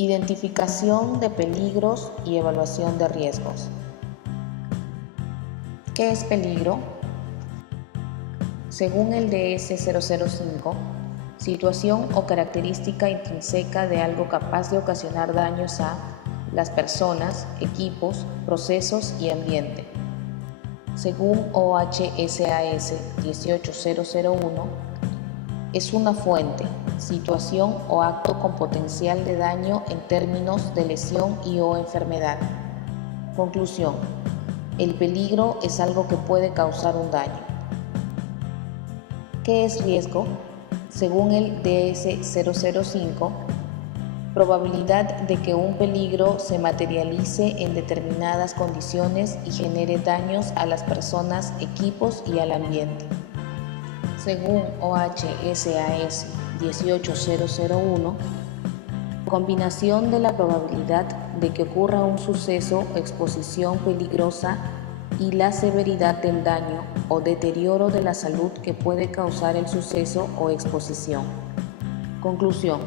Identificación de peligros y evaluación de riesgos. ¿Qué es peligro? Según el DS-005, situación o característica intrínseca de algo capaz de ocasionar daños a las personas, equipos, procesos y ambiente. Según OHSAS 18001, es una fuente, situación o acto con potencial de daño en términos de lesión y/o enfermedad. Conclusión: el peligro es algo que puede causar un daño. ¿Qué es riesgo? Según el DS-005, probabilidad de que un peligro se materialice en determinadas condiciones y genere daños a las personas, equipos y al ambiente. Según OHSAS 18001, combinación de la probabilidad de que ocurra un suceso o exposición peligrosa y la severidad del daño o deterioro de la salud que puede causar el suceso o exposición. Conclusión: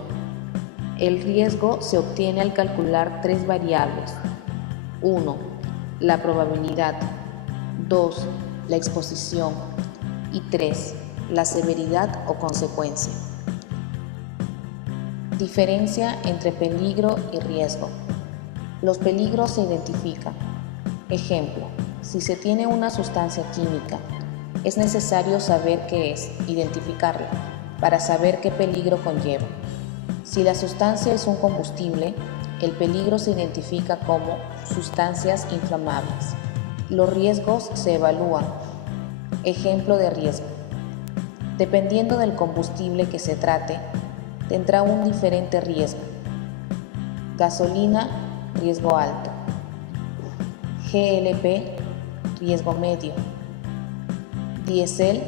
el riesgo se obtiene al calcular tres variables: 1. La probabilidad, 2. La exposición y 3. La severidad o consecuencia. Diferencia entre peligro y riesgo. Los peligros se identifican. Ejemplo: si se tiene una sustancia química, es necesario saber qué es, identificarla, para saber qué peligro conlleva. Si la sustancia es un combustible, el peligro se identifica como sustancias inflamables. Los riesgos se evalúan. Ejemplo de riesgo: dependiendo del combustible que se trate, tendrá un diferente riesgo. Gasolina, riesgo alto. GLP, riesgo medio. Diésel,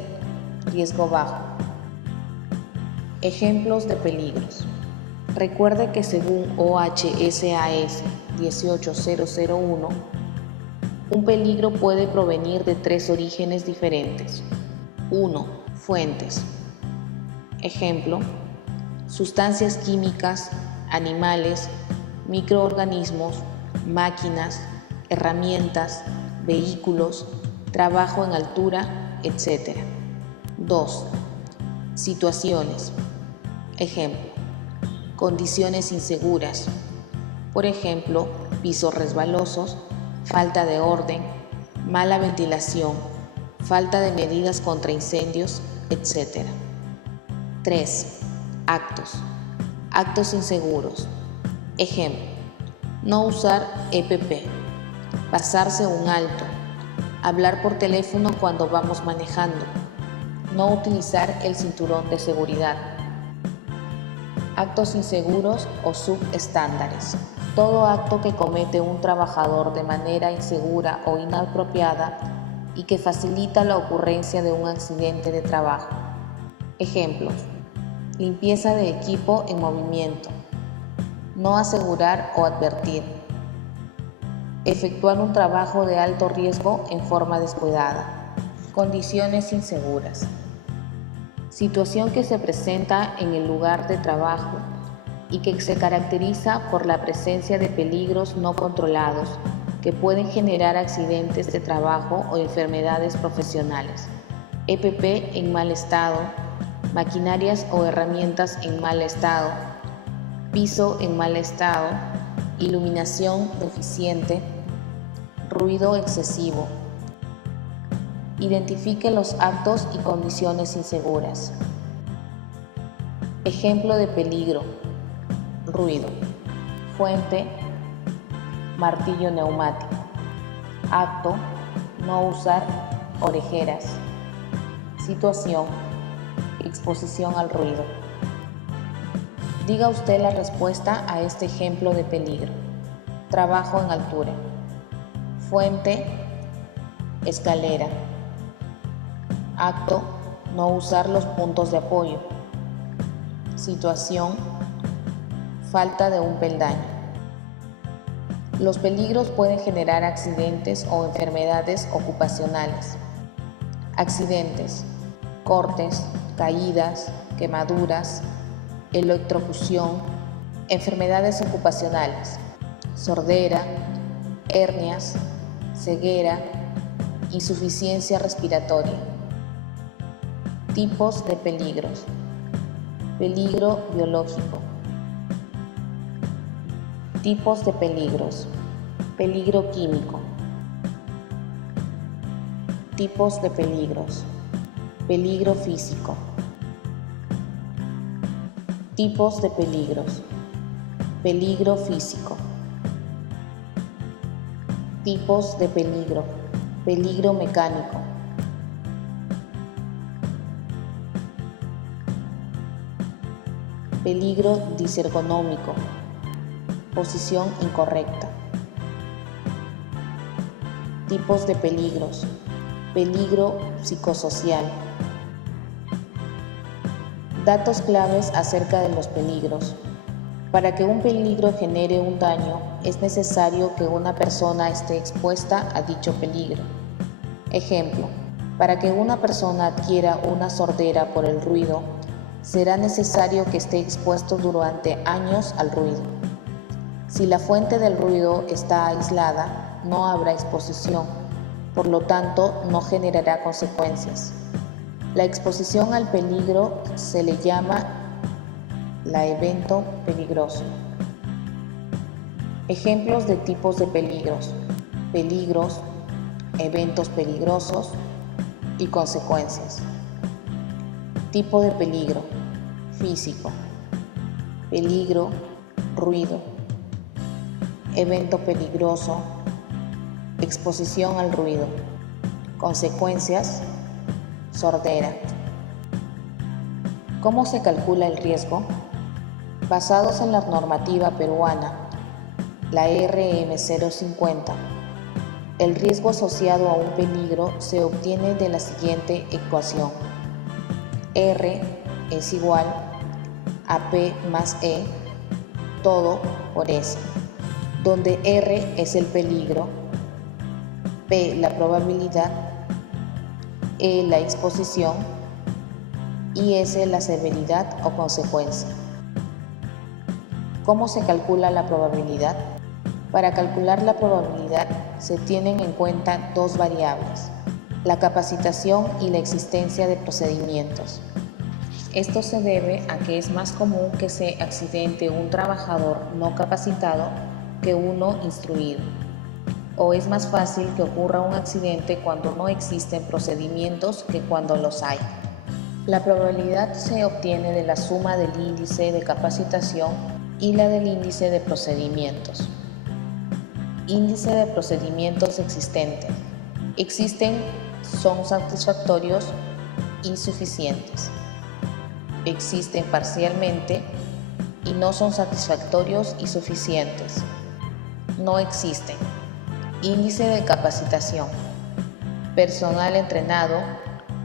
riesgo bajo. Ejemplos de peligros. Recuerde que según OHSAS 18001, un peligro puede provenir de tres orígenes diferentes. 1. Fuentes. Ejemplo: sustancias químicas, animales, microorganismos, máquinas, herramientas, vehículos, trabajo en altura, etc. 2. Situaciones. Ejemplo: condiciones inseguras, por ejemplo, pisos resbalosos, falta de orden, mala ventilación, falta de medidas contra incendios, etc. 3. Actos inseguros. Ejemplo: no usar EPP, pasarse un alto, hablar por teléfono cuando vamos manejando, no utilizar el cinturón de seguridad. Actos inseguros o subestándares. Todo acto que comete un trabajador de manera insegura o inapropiada y que facilita la ocurrencia de un accidente de trabajo. Ejemplos: limpieza de equipo en movimiento, no asegurar o advertir, efectuar un trabajo de alto riesgo en forma descuidada. Condiciones inseguras. Situación que se presenta en el lugar de trabajo y que se caracteriza por la presencia de peligros no controlados que pueden generar accidentes de trabajo o enfermedades profesionales. EPP en mal estado, maquinarias o herramientas en mal estado, piso en mal estado, iluminación deficiente, ruido excesivo. Identifique los actos y condiciones inseguras. Ejemplo de peligro: ruido. Fuente: martillo neumático. Acto: no usar orejeras. Situación: exposición al ruido. Diga usted la respuesta a este ejemplo de peligro. Trabajo en altura. Fuente: escalera. Acto: no usar los puntos de apoyo. Situación: falta de un peldaño. Los peligros pueden generar accidentes o enfermedades ocupacionales. Accidentes: cortes, caídas, quemaduras, electrocución, Enfermedades ocupacionales: sordera, hernias, ceguera, insuficiencia respiratoria. Tipos de peligros: peligro biológico. Tipos de peligros: peligro químico. Tipos de peligros: peligro físico. Tipos de peligros: peligro físico. Tipos de peligro: peligro mecánico. Peligro disergonómico: posición incorrecta. Tipos de peligros: peligro psicosocial. Datos claves acerca de los peligros. Para que un peligro genere un daño, es necesario que una persona esté expuesta a dicho peligro. Ejemplo: para que una persona adquiera una sordera por el ruido, será necesario que esté expuesto durante años al ruido. Si la fuente del ruido está aislada, no habrá exposición, por lo tanto, no generará consecuencias. La exposición al peligro se le llama evento peligroso. Ejemplos de tipos de peligros: peligros, eventos peligrosos y consecuencias. Tipo de peligro: físico, peligro, ruido, evento peligroso, exposición al ruido, consecuencias, sordera. ¿Cómo se calcula el riesgo? Basados en la normativa peruana, la RM-050, el riesgo asociado a un peligro se obtiene de la siguiente ecuación: R es igual a P más E, todo por S, donde R es el peligro, P la probabilidad, E la exposición y S la severidad o consecuencia. ¿Cómo se calcula la probabilidad? Para calcular la probabilidad se tienen en cuenta dos variables: la capacitación y la existencia de procedimientos. Esto se debe a que es más común que se accidente un trabajador no capacitado que uno instruido, o es más fácil que ocurra un accidente cuando no existen procedimientos que cuando los hay. La probabilidad se obtiene de la suma del índice de capacitación y la del índice de procedimientos. Índice de procedimientos existentes. Existen, son satisfactorios, insuficientes. Existen parcialmente y no son satisfactorios y suficientes. No existen. Índice de capacitación. Personal entrenado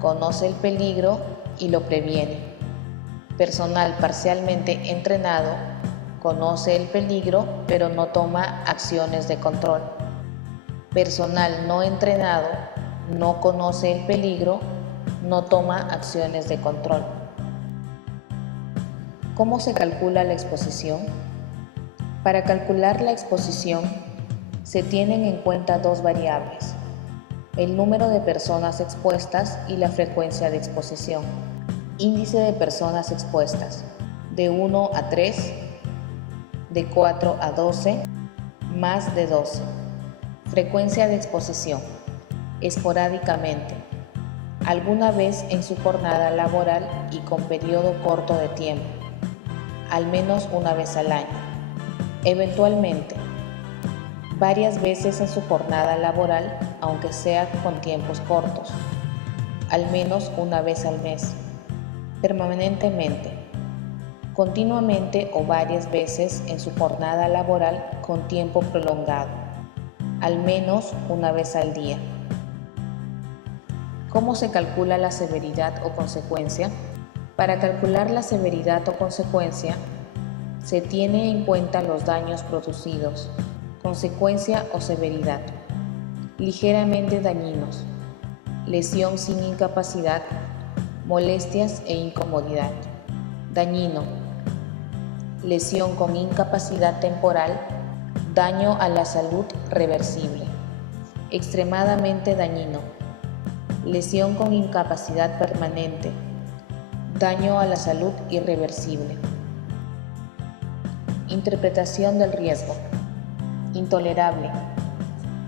conoce el peligro y lo previene. Personal parcialmente entrenado conoce el peligro pero no toma acciones de control. Personal no entrenado no conoce el peligro, no toma acciones de control. ¿Cómo se calcula la exposición? Para calcular la exposición se tienen en cuenta dos variables: el número de personas expuestas y la frecuencia de exposición. Índice de personas expuestas: de 1 a 3, de 4 a 12, más de 12. Frecuencia de exposición: esporádicamente, alguna vez en su jornada laboral y con periodo corto de tiempo, al menos una vez al año. Eventualmente, varias veces en su jornada laboral, aunque sea con tiempos cortos, al menos una vez al mes. Permanentemente, continuamente o varias veces en su jornada laboral con tiempo prolongado, al menos una vez al día. ¿Cómo se calcula la severidad o consecuencia? Para calcular la severidad o consecuencia, se tiene en cuenta los daños producidos, consecuencia o severidad: ligeramente dañinos, lesión sin incapacidad, molestias e incomodidad. Dañino: lesión con incapacidad temporal, daño a la salud reversible, extremadamente dañino, lesión con incapacidad permanente, daño a la salud irreversible. Interpretación del riesgo. Intolerable.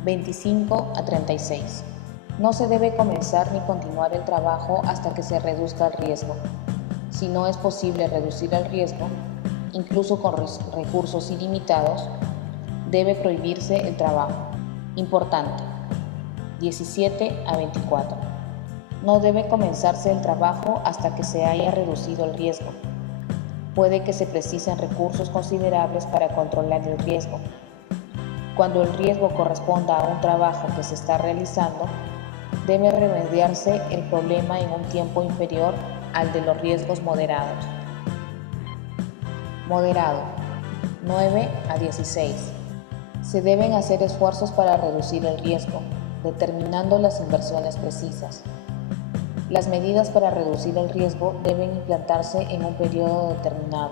25 a 36. No se debe comenzar ni continuar el trabajo hasta que se reduzca el riesgo. Si no es posible reducir el riesgo, incluso con recursos ilimitados, debe prohibirse el trabajo. Importante. 17 a 24. No debe comenzarse el trabajo hasta que se haya reducido el riesgo. Puede que se precisen recursos considerables para controlar el riesgo. Cuando el riesgo corresponda a un trabajo que se está realizando, debe remediarse el problema en un tiempo inferior al de los riesgos moderados. Moderado. 9 a 16. Se deben hacer esfuerzos para reducir el riesgo, determinando las inversiones precisas. Las medidas para reducir el riesgo deben implantarse en un periodo determinado.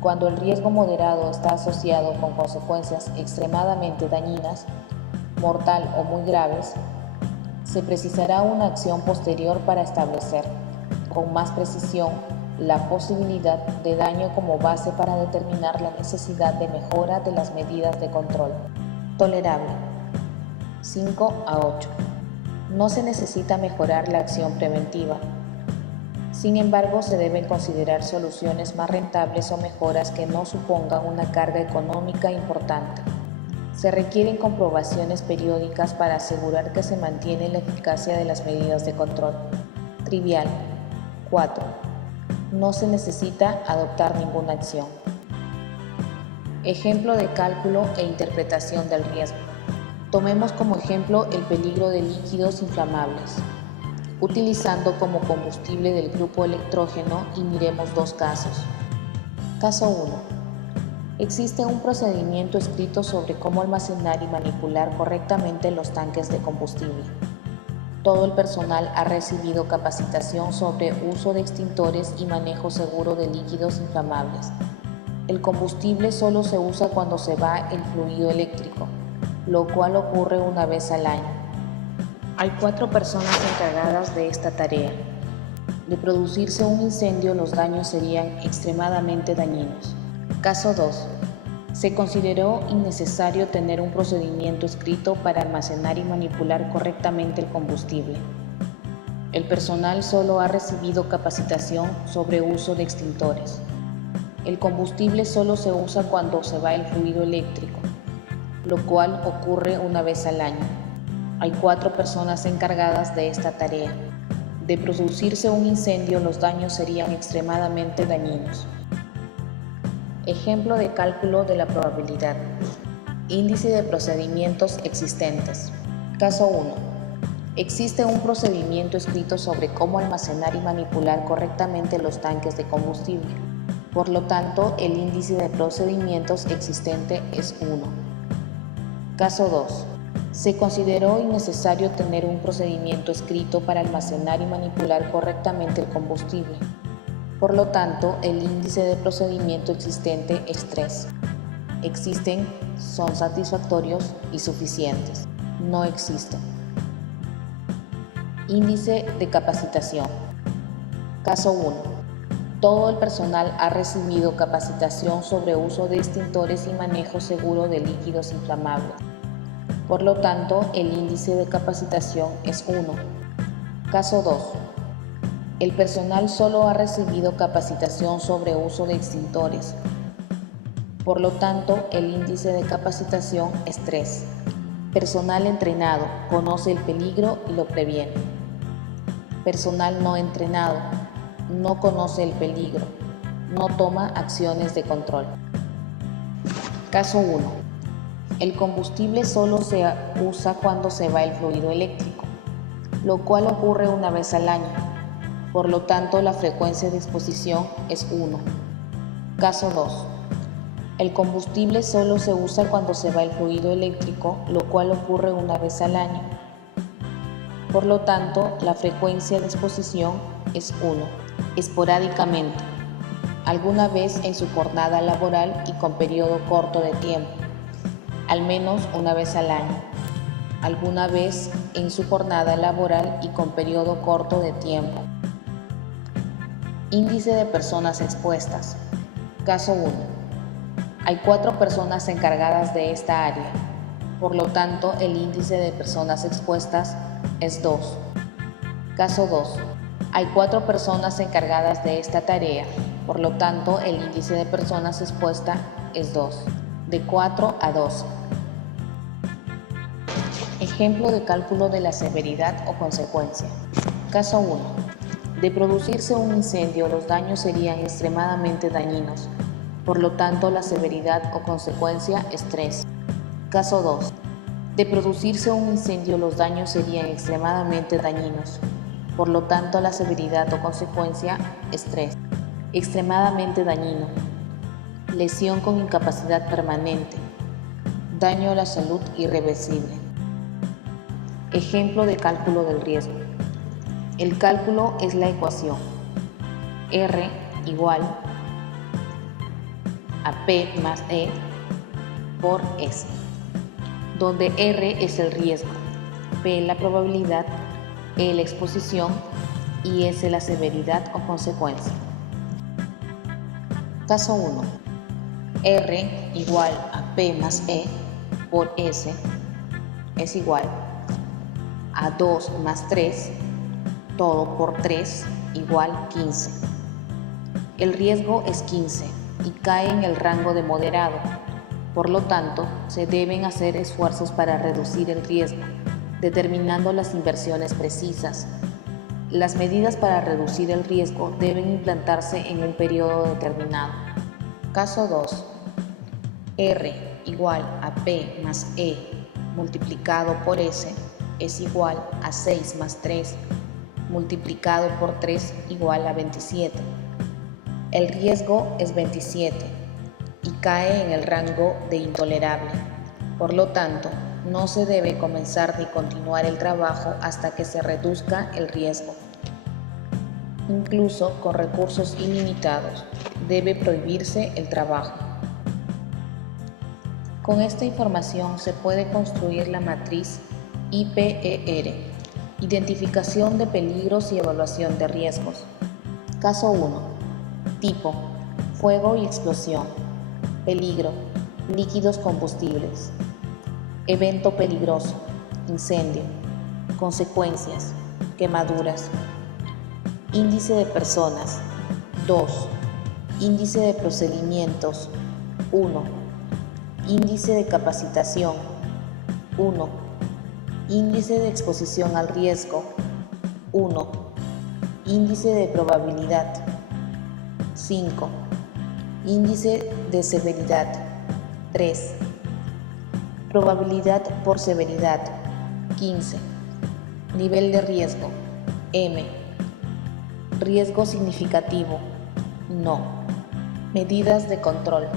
Cuando el riesgo moderado está asociado con consecuencias extremadamente dañinas, mortal o muy graves, se precisará una acción posterior para establecer, con más precisión, la posibilidad de daño como base para determinar la necesidad de mejora de las medidas de control. Tolerable. 5 a 8. No se necesita mejorar la acción preventiva. Sin embargo, se deben considerar soluciones más rentables o mejoras que no supongan una carga económica importante. Se requieren comprobaciones periódicas para asegurar que se mantiene la eficacia de las medidas de control. Trivial. 4. No se necesita adoptar ninguna acción. Ejemplo de cálculo e interpretación del riesgo. Tomemos como ejemplo el peligro de líquidos inflamables, utilizando como combustible del grupo electrógeno, y miremos dos casos. Caso 1. Existe un procedimiento escrito sobre cómo almacenar y manipular correctamente los tanques de combustible. Todo el personal ha recibido capacitación sobre uso de extintores y manejo seguro de líquidos inflamables. El combustible solo se usa cuando se va el fluido eléctrico, lo cual ocurre una vez al año. Hay 4 personas encargadas de esta tarea. De producirse un incendio, los daños serían extremadamente dañinos. Caso 2. Se consideró innecesario tener un procedimiento escrito para almacenar y manipular correctamente el combustible. El personal solo ha recibido capacitación sobre uso de extintores. El combustible solo se usa cuando se va el fluido eléctrico, lo cual ocurre una vez al año. Hay 4 personas encargadas de esta tarea. De producirse un incendio, los daños serían extremadamente dañinos. Ejemplo de cálculo de la probabilidad. Índice de procedimientos existentes. Caso 1. Existe un procedimiento escrito sobre cómo almacenar y manipular correctamente los tanques de combustible. Por lo tanto, el índice de procedimientos existente es 1. Caso 2. Se consideró innecesario tener un procedimiento escrito para almacenar y manipular correctamente el combustible. Por lo tanto, el índice de procedimiento existente es 3. Existen, son satisfactorios y suficientes. No existen. Índice de capacitación. Caso 1. Todo el personal ha recibido capacitación sobre uso de extintores y manejo seguro de líquidos inflamables. Por lo tanto, el índice de capacitación es 1. Caso 2. El personal solo ha recibido capacitación sobre uso de extintores. Por lo tanto, el índice de capacitación es 3. Personal entrenado, conoce el peligro y lo previene. Personal no entrenado, no conoce el peligro, no toma acciones de control. Caso 1. El combustible solo se usa cuando se va el fluido eléctrico, lo cual ocurre una vez al año. Por lo tanto, la frecuencia de exposición es 1. Caso 2. El combustible solo se usa cuando se va el fluido eléctrico, lo cual ocurre una vez al año. Por lo tanto, la frecuencia de exposición es 1. Esporádicamente. alguna vez en su jornada laboral y con periodo corto de tiempo, al menos una vez al año, alguna vez en su jornada laboral y con periodo corto de tiempo. Índice de personas expuestas. Caso 1. Hay 4 personas encargadas de esta área, por lo tanto el índice de personas expuestas es 2. Caso 2. Hay 4 personas encargadas de esta tarea, por lo tanto el índice de personas expuestas es 2, de 4 a 12. Ejemplo de cálculo de la severidad o consecuencia. Caso 1. De producirse un incendio, los daños serían extremadamente dañinos, por lo tanto la severidad o consecuencia es 3. Caso 2. De producirse un incendio, los daños serían extremadamente dañinos, por lo tanto la severidad o consecuencia es 3. Extremadamente dañino. Lesión con incapacidad permanente. Daño a la salud irreversible. Ejemplo de cálculo del riesgo. El cálculo es la ecuación R igual a P más E por S, donde R es el riesgo, P la probabilidad, E la exposición y S la severidad o consecuencia. Caso 1. R igual a P más E por S es igual a 2 más 3, todo por 3 igual 15. El riesgo es 15 y cae en el rango de moderado. Por lo tanto, se deben hacer esfuerzos para reducir el riesgo, determinando las inversiones precisas. Las medidas para reducir el riesgo deben implantarse en un periodo determinado. Caso 2. R igual a P más E multiplicado por S es igual a 6 más 3 multiplicado por 3 igual a 27. El riesgo es 27 y cae en el rango de intolerable. Por lo tanto, no se debe comenzar ni continuar el trabajo hasta que se reduzca el riesgo. Incluso con recursos ilimitados, debe prohibirse el trabajo. Con esta información se puede construir la matriz IPER, Identificación de peligros y evaluación de riesgos. Caso 1. Tipo: fuego y explosión. Peligro: líquidos combustibles. Evento peligroso: incendio. Consecuencias: quemaduras. Índice de personas: 2. Índice de procedimientos: 1. Índice de capacitación: 1. Índice de exposición al riesgo: 1. Índice de probabilidad: 5. Índice de severidad: 3. Probabilidad por severidad: 15. Nivel de riesgo: M. Riesgo significativo: no. Medidas de control: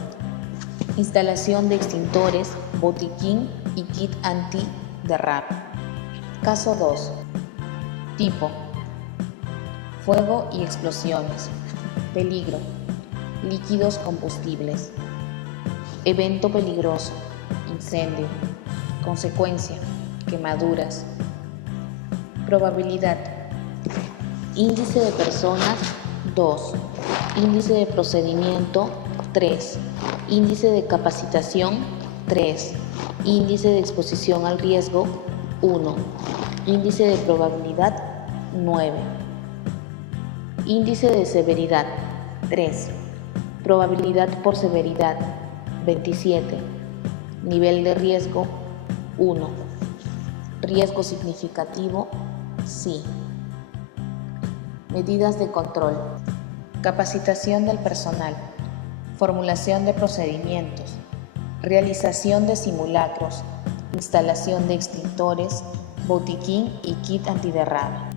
instalación de extintores, botiquín y kit antiderrame. Caso 2. Tipo: fuego y explosiones. Peligro: líquidos combustibles. Evento peligroso: incendio. Consecuencia: quemaduras. Probabilidad: índice de personas: 2. Índice de procedimiento: 3. Índice de capacitación: 3. Índice de exposición al riesgo: 1. Índice de probabilidad: 9. Índice de severidad: 3. Probabilidad por severidad: 27. Nivel de riesgo: 1. Riesgo significativo: sí. Medidas de control: capacitación del personal, formulación de procedimientos, realización de simulacros, instalación de extintores, botiquín y kit antiderrame.